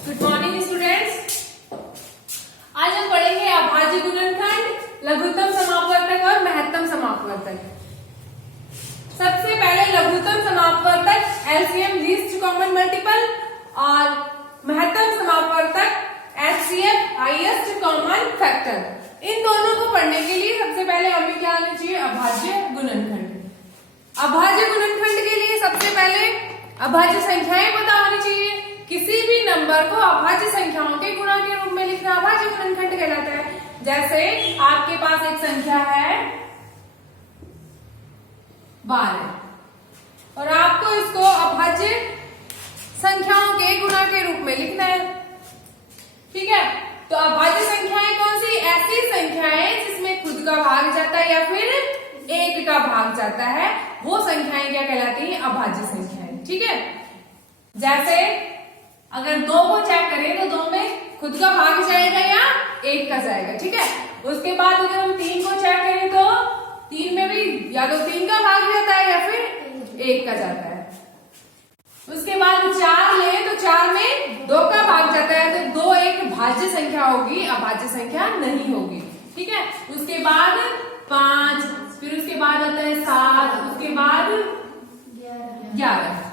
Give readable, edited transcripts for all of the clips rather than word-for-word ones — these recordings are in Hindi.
Good morning students. आज हम पढ़ेंगे अभाज्य गुणनखंड, लघुत्तम समापवर्तक और महत्तम समापवर्तक। सबसे पहले लघुत्तम समापवर्तक एलसीएम लीस्ट कॉमन मल्टीपल और महत्तम समापवर्तक एचसीएफ हाईएस्ट कॉमन फैक्टर। इन दोनों को पढ़ने के लिए सबसे पहले हमें क्या आना चाहिए? अभाज्य गुणनखंड। अभाज्य गुणनखंड के लिए सबसे पहले अभाज्य संख्याएं पता होनी चाहिए। किसी भी नंबर को अभाज्य संख्याओं के गुणा के रूप में लिखना अभाज्य गुणनखंड कहलाता है। जैसे आपके पास एक संख्या है 12 और आपको इसको अभाज्य संख्याओं के गुणा के रूप में लिखना है। ठीक है, तो अभाज्य संख्याएं कौन सी? ऐसी संख्याएं जिसमें खुद का भाग जाता है या फिर एक का भाग जाता है, वो संख्याएं क्या कहलाती हैं? अभाज्य संख्याएं। ठीक है, जैसे अगर 2 को चेक करें तो 2 में खुद का भाग जाएगा या एक का जाएगा। ठीक है, उसके बाद अगर हम 3 को चेक करें तो 3 में भी या तो 3 का भाग जाता है या फिर एक का जाता है। उसके बाद 4 ले तो 4 में 2 का भाग जाता है, तो 2 एक भाज्य संख्या होगी, अभाज्य संख्या नहीं होगी। ठीक है, उसके बाद 5, फिर उसके बाद आता है 7, उसके बाद 11।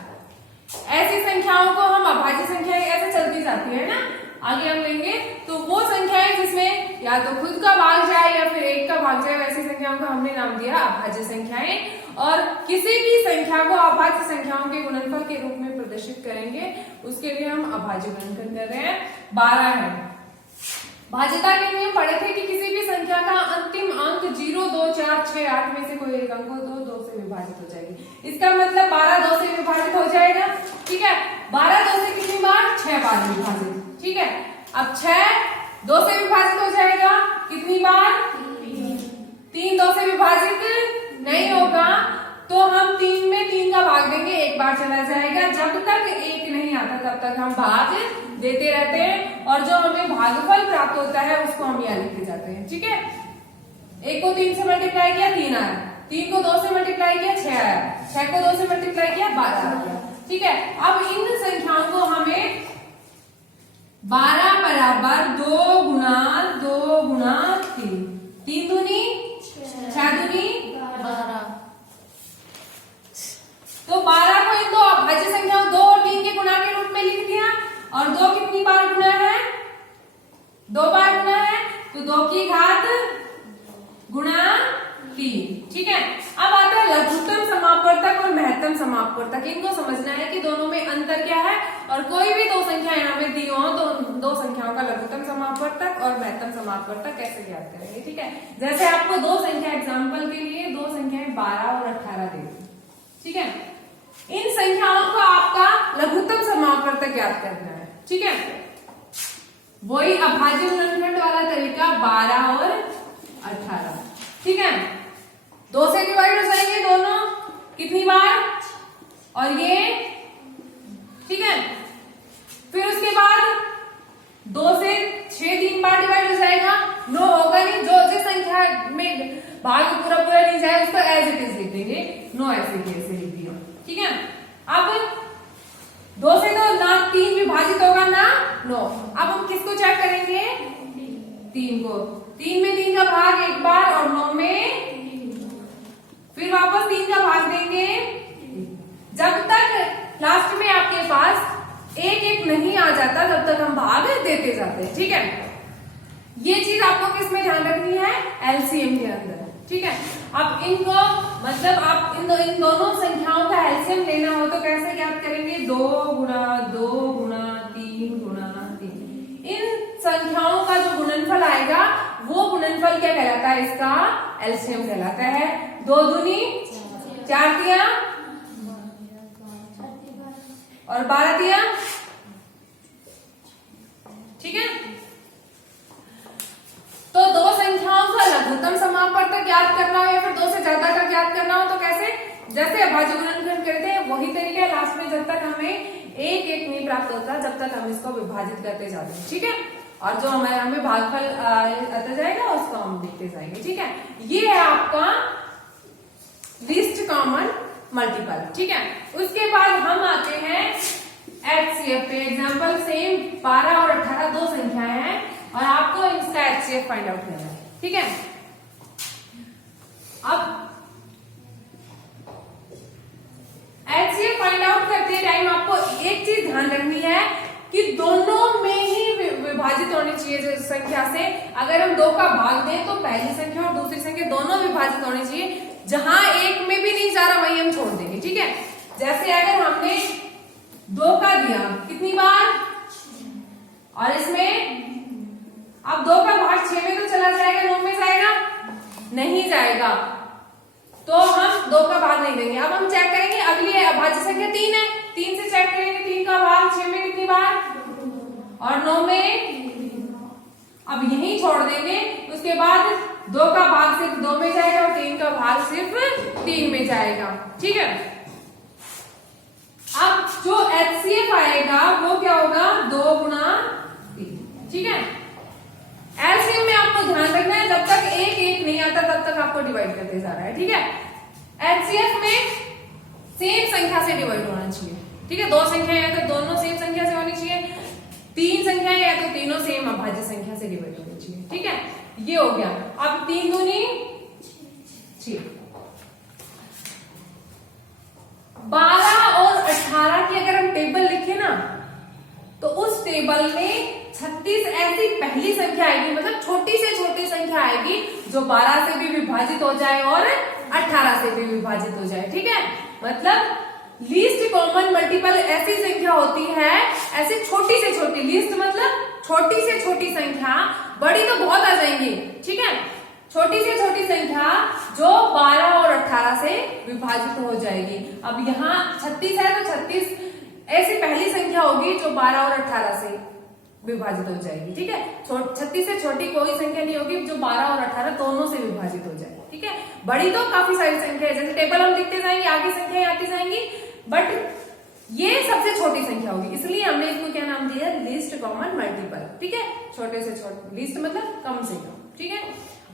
ऐसी संख्याओं को हम अभाज्य संख्याएं ऐसे चलती जाती है ना, आगे हम लेंगे तो वो संख्याएं जिसमें या तो खुद का भाग जाए या फिर एक का भाग जाए, वैसी संख्याओं को हमने नाम दिया अभाज्य संख्याएं। और किसी भी संख्या को अभाज्य संख्याओं के गुणनफल के रूप में प्रदर्शित करेंगे, उसके लिए हम अभाज्य गुणनखंड कर रहे हैं। 12 है। भाज्यता के नियम पढ़े थे कि किसी भी संख्या का अंतिम अंक 0, 2, 4, 6, 8 में से कोई एक अंक हो तो 2 से विभाजित हो जाएगी। इसका मतलब 12 2 से विभाजित हो जाएगा। ठीक है, 12 2 से कितनी बार? 6 बार विभाजित। ठीक है, अब 6 2 से विभाजित हो जाएगा कितनी बार? 3 2 से विभाजित नहीं होगा, तो हम 3 में 3 का भाग देंगे, एक बार चला जाएगा। जब तक 1 नहीं आता तब तक हम भाग देते रहते हैं और जो हमें भागफल प्राप्त होता है उसको हम यहाँ लिखते जाते हैं। ठीक है, 1 को 3 से मल्टीप्लाई किया 3 आया, 3 को 2 से मल्टीप्लाई किया 6 आया, 6 को 2 से मल्टीप्लाई किया 12 आ गया। ठीक है, अब इन संख्याओं को हमें 12 बराबर 2 गुना 3, 3 दूनी 6 दूनी 12। तो 12 को इन दो अभाज्य संख्याओं 2 और 3 के गुणा के रूप में लिख दिया। और 2 कितनी बार गुना है? 2 बार गुना है, तो 2 की घात गुणा 3। ठीक है, अब आता है लघुत्तम समापवर्तक और महत्तम समापवर्तक। इनको समझना है कि दोनों में अंतर क्या है, और कोई भी 2 संख्याएं हमें दी हो तो 2 संख्याओं का लघुत्तम समापवर्तक और महत्तम समापवर्तक कैसे ज्ञात करेंगे। ठीक है, जैसे आपको 2 संख्या एग्जाम्पल के लिए 2 संख्याएं 12 और 18 दे दी। ठीक है, इन संख्याओं को आपका लघुत्तम समापवर्तक ज्ञात करना है। ठीक है, वही अभाज्य गुणनखंड वाला तरीका 12 और 18। ठीक है, 2 से डिवाइड हो जाएंगे दोनों कितनी बार? और ये ठीक है, फिर उसके बाद 2 से 6 3 बार डिवाइड हो जाएगा। 9 होगा नहीं, जो जिस संख्या में भाग पूरा नहीं जाए उसको एज इट इज लिख देंगे, 9 ऐसे कैसे लिख दिया। ठीक है, अब 2 से तो ना 3 विभाजित होगा ना 9। अब हम किसको चेक करेंगे? 3 को। 3 में 3 का भाग एक बार और 9 में फिर वापस 3 का भाग देंगे, जब तक लास्ट में आपके पास 1 1 नहीं आ जाता तब तक हम भाग देते जाते हैं। ठीक है, ये चीज आपको किसमें ध्यान रखनी है? एलसीएम के अंदर। ठीक है, अब इनको मतलब आप इन दोनों संख्याओं का एलसीएम लेना हो तो कैसे ज्ञात करेंगे? 2 गुना 3 गुना 3। इन संख्याओं का जो गुणनफल आएगा वो गुणनफल क्या कहलाता है? इसका एलसीएम कहलाता है। 2 दूनी 4 दिया और 12 दिया। ठीक है, तो 2 संख्याओं का लघुत्तम समापवर्तक ज्ञात करना हो या फिर 2 से ज्यादा का ज्ञात करना हो तो कैसे? जैसे अभाज्य गुणनखंड करते हैं वही तरीका है। लास्ट में जब तक हमें 1 1 नहीं प्राप्त होता जब तक हम इसको विभाजित करते जाते हैं। ठीक है, और जो हमें भागफल आता जाएगा उसको हम देखते जाएंगे। ठीक है, ये है आपका लीस्ट कॉमन मल्टीपल। ठीक है, उसके बाद हम आते हैं HCF पे एग्जांपल सेम 12 और 18 दो संख्याएं हैं और आपको इसका HCF फाइंड आउट करना है, ठीक है। अब HCF फाइंड आउट करते टाइम आपको एक चीज ध्यान रखनी है कि दोनों में ही विभाजित होनी चाहिए संख्या से। अगर हम 2 का भाग दें तो पहली संख्या और दूसरी संख्या दोनों विभाजित होनी चाहिए। जहां एक में भी नहीं जा रहा वहीं हम छोड़ देंगे, ठीक है। जैसे अगर हमने 2 का दिया कितनी बार, और इसमें अब 2 का भाग 6 में तो चला जाएगा, 9 में जाएगा नहीं जाएगा, तो हम 2 का भाग नहीं देंगे। अब हम चेक करेंगे अगली अभाज्य संख्या 3 है, 3 से चेक करेंगे 3 का भाग 6 में कितनी बार और 9 में, अब यही छोड़ देंगे। उसके बाद 2 का भाग सिर्फ 2 में जाएगा और 3 का भाग सिर्फ 3 में जाएगा, ठीक है। अब जो HCF आएगा वो क्या होगा, 2 गुणा 3, ठीक है। एलसीएम में आपको ध्यान रखना है जब तक एक एक नहीं आता तब तक आपको डिवाइड करते जा रहा है, ठीक है। HCF में सेम संख्या से डिवाइड होना चाहिए, ठीक है। 2 संख्याएं है तो दोनों सेम संख्या से होनी चाहिए, 3 संख्याएं है तो तीनों सेम अभाज्य संख्या से डिवाइड होनी चाहिए, ठीक है। ये हो गया। अब 3 दूनी 6, 12 और 18 की अगर हम टेबल लिखे ना तो उस टेबल में 36 ऐसी पहली संख्या आएगी, मतलब छोटी से छोटी संख्या आएगी जो 12 से भी विभाजित हो जाए और 18 से भी विभाजित हो जाए, ठीक है। मतलब लीस्ट कॉमन मल्टीपल ऐसी संख्या होती है, ऐसी छोटी से छोटी, लीस्ट मतलब छोटी से छोटी संख्या, बड़ी तो बहुत आ जाएंगी, ठीक है। छोटी से छोटी संख्या जो 12 और 18 से विभाजित हो जाएगी। अब यहाँ 36 है तो 36 ऐसी पहली संख्या होगी जो 12 और 18 से विभाजित हो जाएगी, ठीक है। 36 से छोटी कोई संख्या नहीं होगी जो 12 और 18 दोनों से विभाजित हो जाए, ठीक है। बड़ी तो काफी सारी संख्या है, जैसे टेबल हम लिखते जाएंगे आगे संख्याएं आती जाएंगी, बट ये सबसे छोटी संख्या होगी, इसलिए हमने इसको क्या नाम दिया, लीस्ट कॉमन मल्टीपल, ठीक है। छोटे से छोटे, लीस्ट मतलब कम से कम, ठीक है।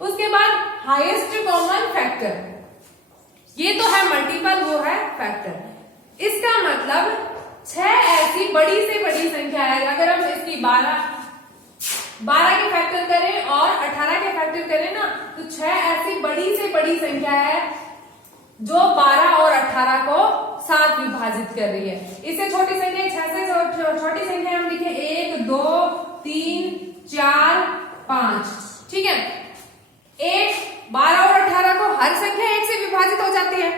उसके बाद हाईएस्ट कॉमन फैक्टर, ये तो है मल्टीपल, वो है फैक्टर। इसका मतलब 6 ऐसी बड़ी से बड़ी संख्या है, अगर हम इसकी 12 के फैक्टर करें और 18 के फैक्टर करें ना तो 6 ऐसी बड़ी से बड़ी संख्या है जो 12 और 18 को साथ विभाजित कर रही है। इससे छोटी संख्या 6 से छोटी संख्या हम लिखे 1 2 3 4 5, ठीक है। 1 12 और 18 को हर संख्या 1 से विभाजित हो जाती है,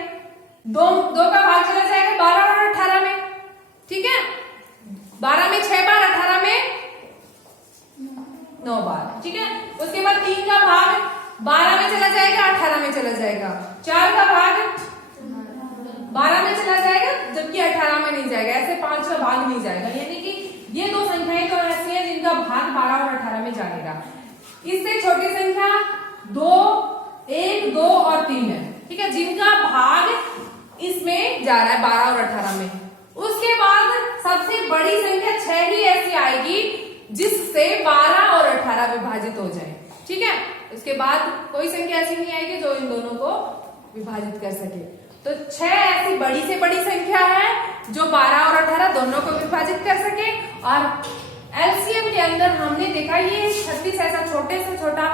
2 का भाग चला जाएगा 12 और 18 में, ठीक है। 12 में 6 बार, 18 में 9 बार, ठीक है। उसके बाद 3 का भाग 12 में चला जाएगा, 18 में चला जाएगा। 4 का भाग 12 में चला जाएगा जबकि 18 में नहीं जाएगा, ऐसे 5 का भाग नहीं जाएगा, यानी कि ये 2 संख्याएं तो ऐसी हैं जिनका भाग 12 और 18 में जाएगा। इससे छोटी संख्या 2 1 2 और 3 है, ठीक है, जिनका भाग इसमें जा रहा है 12 और 18 में। उसके बाद सबसे बड़ी संख्या 6 ही ऐसी आएगी जिससे 12 और 18 विभाजित हो जाए, ठीक है। उसके बाद कोई संख्या ऐसी नहीं आएगी जो इन दोनों को विभाजित कर सके। तो 6 ऐसी बड़ी से बड़ी संख्या है जो 12 और 18 दोनों को विभाजित कर सके। और एलसीएम के अंदर हमने देखा ये 36 ऐसा छोटे से छोटा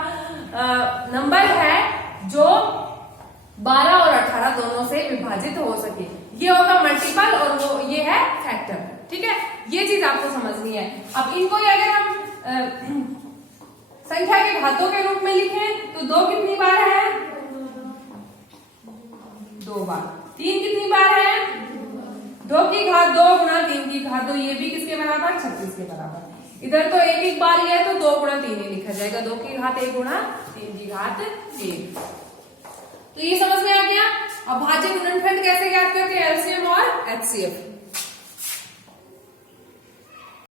नंबर है जो 12 और 18 दोनों से विभाजित हो सके। ये होगा मल्टीपल और वो ये है फैक्टर, ठीक है। ये चीज आपको समझनी है। अब इनको अगर हम संख्या के घातों के रूप में लिखें तो 2 कितनी बार है, 2 बार। 3 कितनी बार है, 2 की घात 2 गुणा 3 की घात 2, ये भी किसके बराबर, 36 के बराबर। इधर तो एक एक बार लिया तो 2 गुणा 3 ही लिखा जाएगा, 2 की घात 1 गुणा 3 की घात 1। तो ये समझ में आ गया। अब भाज्य गुणनफल कैसे ज्ञात करते हैं, एलसीएम और एचसीएफ।